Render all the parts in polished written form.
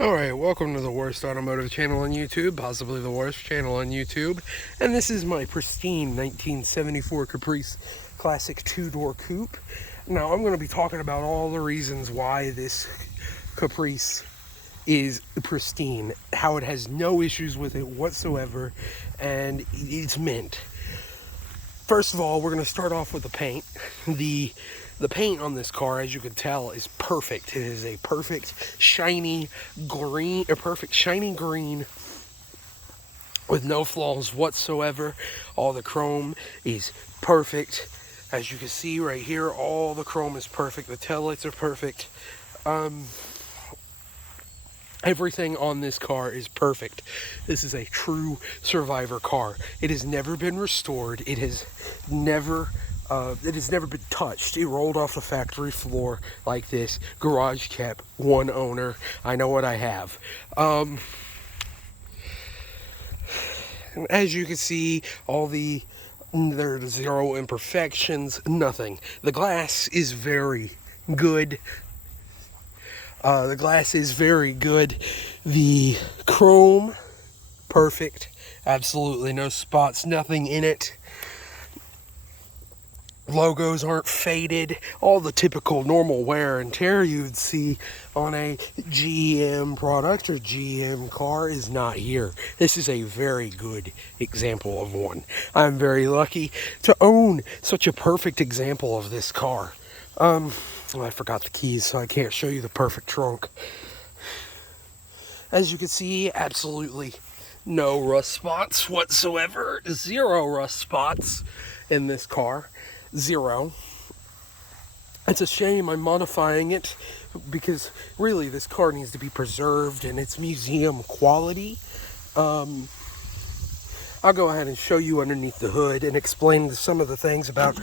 Alright, welcome to the worst automotive channel on YouTube, possibly the worst channel on YouTube. And this is my pristine 1974 Caprice Classic 2-door coupe. Now, I'm going to be talking about all the reasons why this Caprice is pristine, how it has no issues with it whatsoever, and it's mint. First of all, we're going to start off with the paint. The paint on this car, as you can tell, is perfect. It is a perfect shiny green, with no flaws whatsoever. All the chrome is perfect. As you can see right here, all the chrome is perfect. The taillights are perfect. Everything on this car is perfect. This is a true survivor car. It has never been restored. It has never been touched. It rolled off the factory floor like this. Garage kept, one owner. I know what I have. As you can see, there's zero imperfections, nothing. The glass is very good. The glass is very good. The chrome, perfect. Absolutely no spots, nothing in it. Logos aren't faded. All the typical normal wear and tear you'd see on a GM product or GM car is not here. This is a very good example of one. I'm very lucky to own such a perfect example of this car. Well, I forgot the keys, so I can't show you the perfect trunk. As you can see, absolutely no rust spots whatsoever. Zero rust spots in this car. Zero. It's a shame I'm modifying it because really this car needs to be preserved in its museum quality. I'll go ahead and show you underneath the hood and explain some of the things about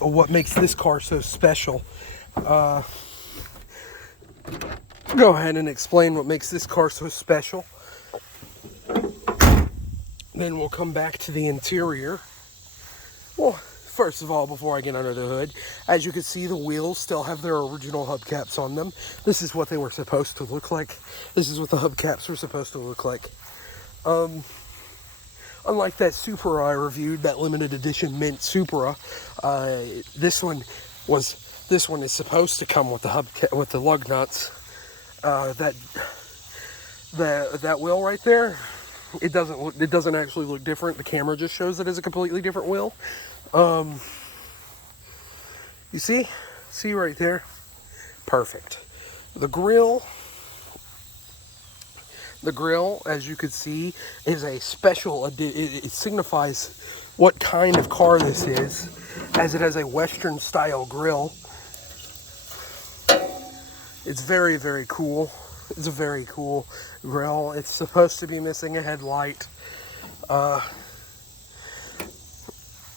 what makes this car so special. Go ahead and explain what makes this car so special. Then we'll come back to the interior. Well, first of all, before I get under the hood, as you can see, the wheels still have their original hubcaps on them. This is what they were supposed to look like. This is what the hubcaps were supposed to look like. Unlike that Supra I reviewed, that limited edition mint Supra, this one is supposed to come with the hubcap, with the lug nuts. That wheel right there, it doesn't actually look different. The camera just shows it as a completely different wheel. You see right there, perfect. The grill, as you can see, is a special. It signifies what kind of car this is, as it has a Western style grill. It's very, very cool. It's a very cool grill. It's supposed to be missing a headlight,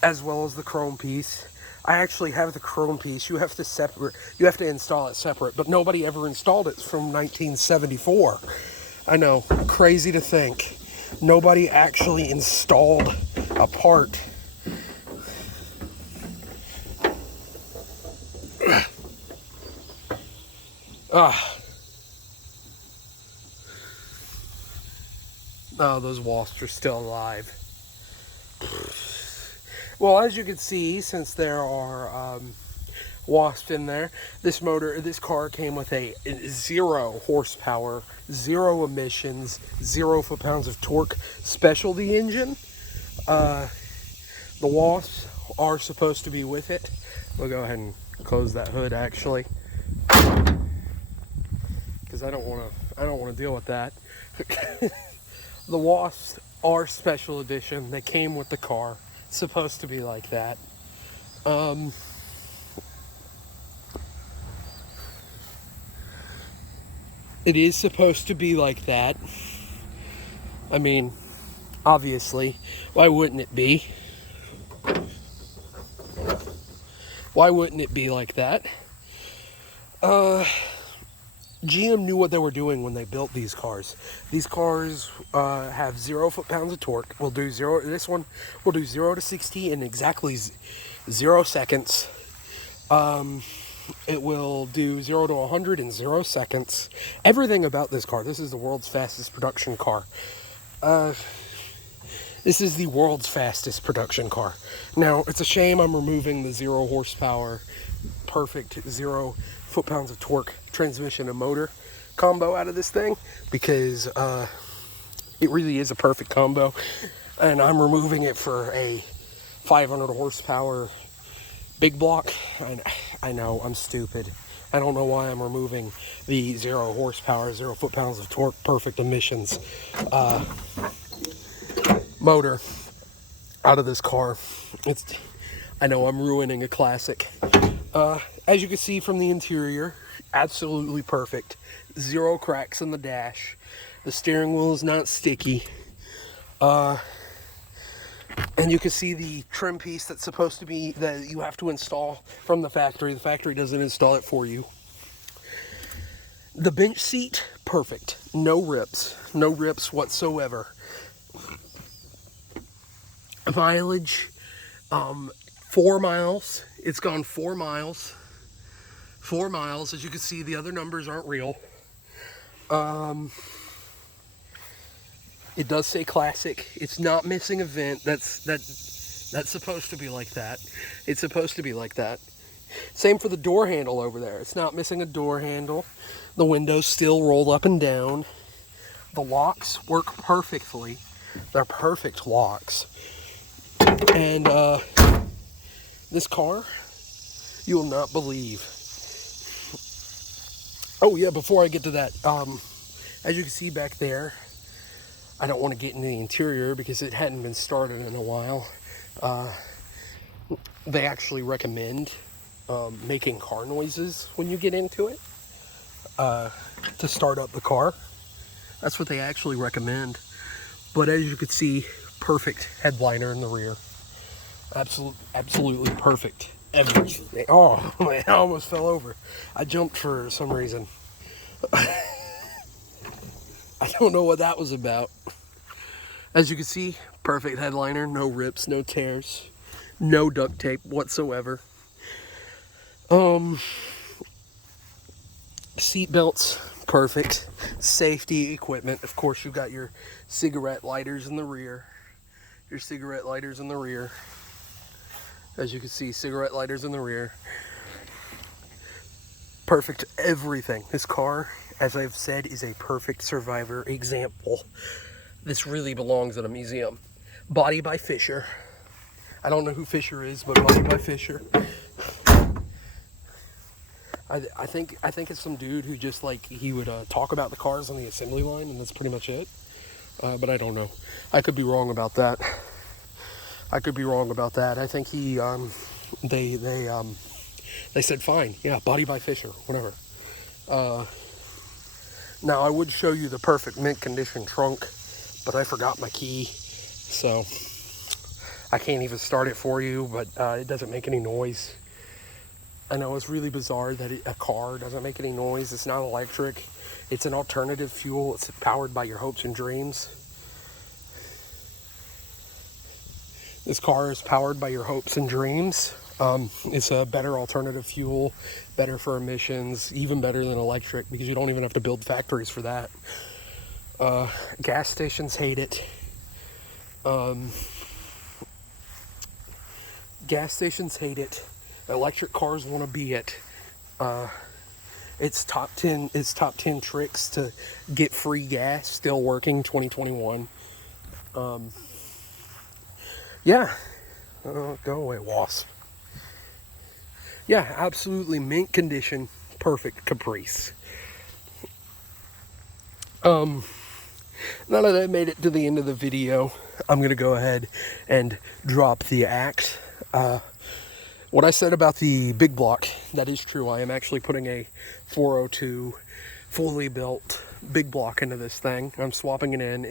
as well as the chrome piece. I actually have the chrome piece. You have to install it separate, but nobody ever installed it from 1974. I know, crazy to think. Nobody actually installed a part. Oh, those wasps are still alive. Well, as you can see, since there are wasps in there, this car came with a 0 horsepower, 0 emissions, 0 foot-pounds of torque specialty engine. The wasps are supposed to be with it. We'll go ahead and close that hood actually, because I don't want to deal with that. The wasps are special edition. They came with the car. It's supposed to be like that. It is supposed to be like that. I mean, obviously, why wouldn't it be? Why wouldn't it be like that? GM knew what they were doing when they built these cars. These cars have 0 foot-pounds of torque. This one will do 0 to 60 in exactly 0 seconds. It will do 0 to 100 in 0 seconds. Everything about this car. This is the world's fastest production car. This is the world's fastest production car. Now, it's a shame I'm removing the 0 horsepower, perfect 0 foot-pounds of torque transmission and motor combo out of this thing, because it really is a perfect combo. And I'm removing it for a 500 horsepower big block. I know, I'm stupid. I don't know why I'm removing the 0 horsepower, 0 foot-pounds of torque, perfect emissions motor out of this car. I know I'm ruining a classic. As you can see from the interior, absolutely perfect. 0 cracks in the dash. The steering wheel is not sticky. And you can see the trim piece that's supposed to be, that you have to install from the factory. The factory doesn't install it for you. The bench seat, perfect. No rips. No rips whatsoever. Mileage, 4 miles. It's gone 4 miles. 4 miles. As you can see, the other numbers aren't real. It does say classic. It's not missing a vent. That's supposed to be like that. It's supposed to be like that. Same for the door handle over there. It's not missing a door handle. The windows still roll up and down. The locks work perfectly. They're perfect locks. And this car, you will not believe. Oh yeah, before I get to that, as you can see back there, I don't want to get into the interior because it hadn't been started in a while. They actually recommend making car noises when you get into it to start up the car. That's what they actually recommend. But as you can see, perfect headliner in the rear. Absolutely perfect. Everything. Oh, I almost fell over. I jumped for some reason. I don't know what that was about. As you can see, perfect headliner, no rips, no tears, no duct tape whatsoever. Seat belts, perfect. Safety equipment, of course, you've got your cigarette lighters in the rear. Your cigarette lighters in the rear. As you can see, cigarette lighters in the rear. Perfect everything. This car, as I've said, is a perfect survivor example. This really belongs at a museum. Body by Fisher. I don't know who Fisher is, but body by Fisher. I think it's some dude who just he would talk about the cars on the assembly line, and that's pretty much it. But I don't know. I could be wrong about that. I think they said fine, yeah, body by Fisher, whatever. Now I would show you the perfect mint condition trunk, but I forgot my key, so I can't even start it for you. But it doesn't make any noise. I know it's really bizarre that a car doesn't make any noise. It's not electric. It's an alternative fuel. It's powered by your hopes and dreams. This car is powered by your hopes and dreams. It's a better alternative fuel, better for emissions, even better than electric, because you don't even have to build factories for that. Gas stations hate it. Gas stations hate it. Electric cars want to be it. It's top 10 tricks to get free gas, still working 2021. Yeah. Go away, wasp. Yeah, absolutely mint condition, perfect Caprice. Now that I made it to the end of the video, I'm going to go ahead and drop the act. What I said about the big block, that is true. I am actually putting a 402 fully built big block into this thing. I'm swapping it in.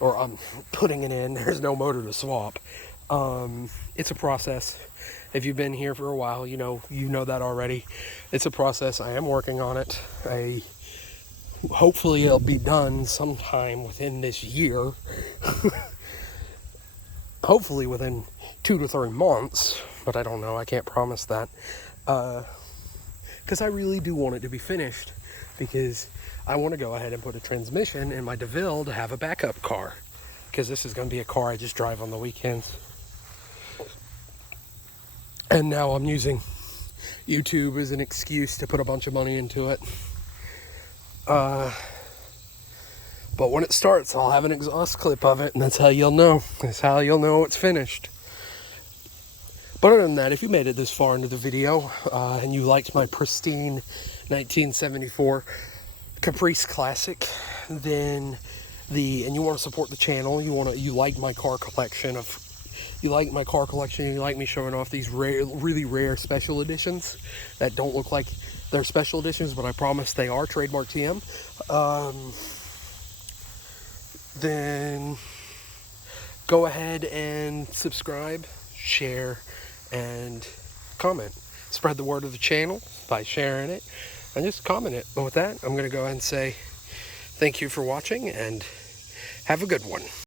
I'm putting it in. There's no motor to swap. It's a process. If you've been here for a while, you know that already. It's a process. I am working on it. Hopefully it'll be done sometime within this year. Hopefully within 2 to 3 months, but I don't know. I can't promise that. because I really do want it to be finished, because I want to go ahead and put a transmission in my DeVille to have a backup car, because this is going to be a car I just drive on the weekends. And now I'm using YouTube as an excuse to put a bunch of money into it. But when it starts, I'll have an exhaust clip of it, and that's how you'll know. That's how you'll know it's finished. But other than that, if you made it this far into the video, and you liked my pristine 1974 Caprice Classic, then and you want to support the channel, you like my car collection, you like me showing off these really rare special editions that don't look like they're special editions, but I promise they are trademark TM. Then go ahead and subscribe, share, and comment. Spread the word of the channel by sharing it and just comment it. But with that, I'm going to go ahead and say thank you for watching and have a good one.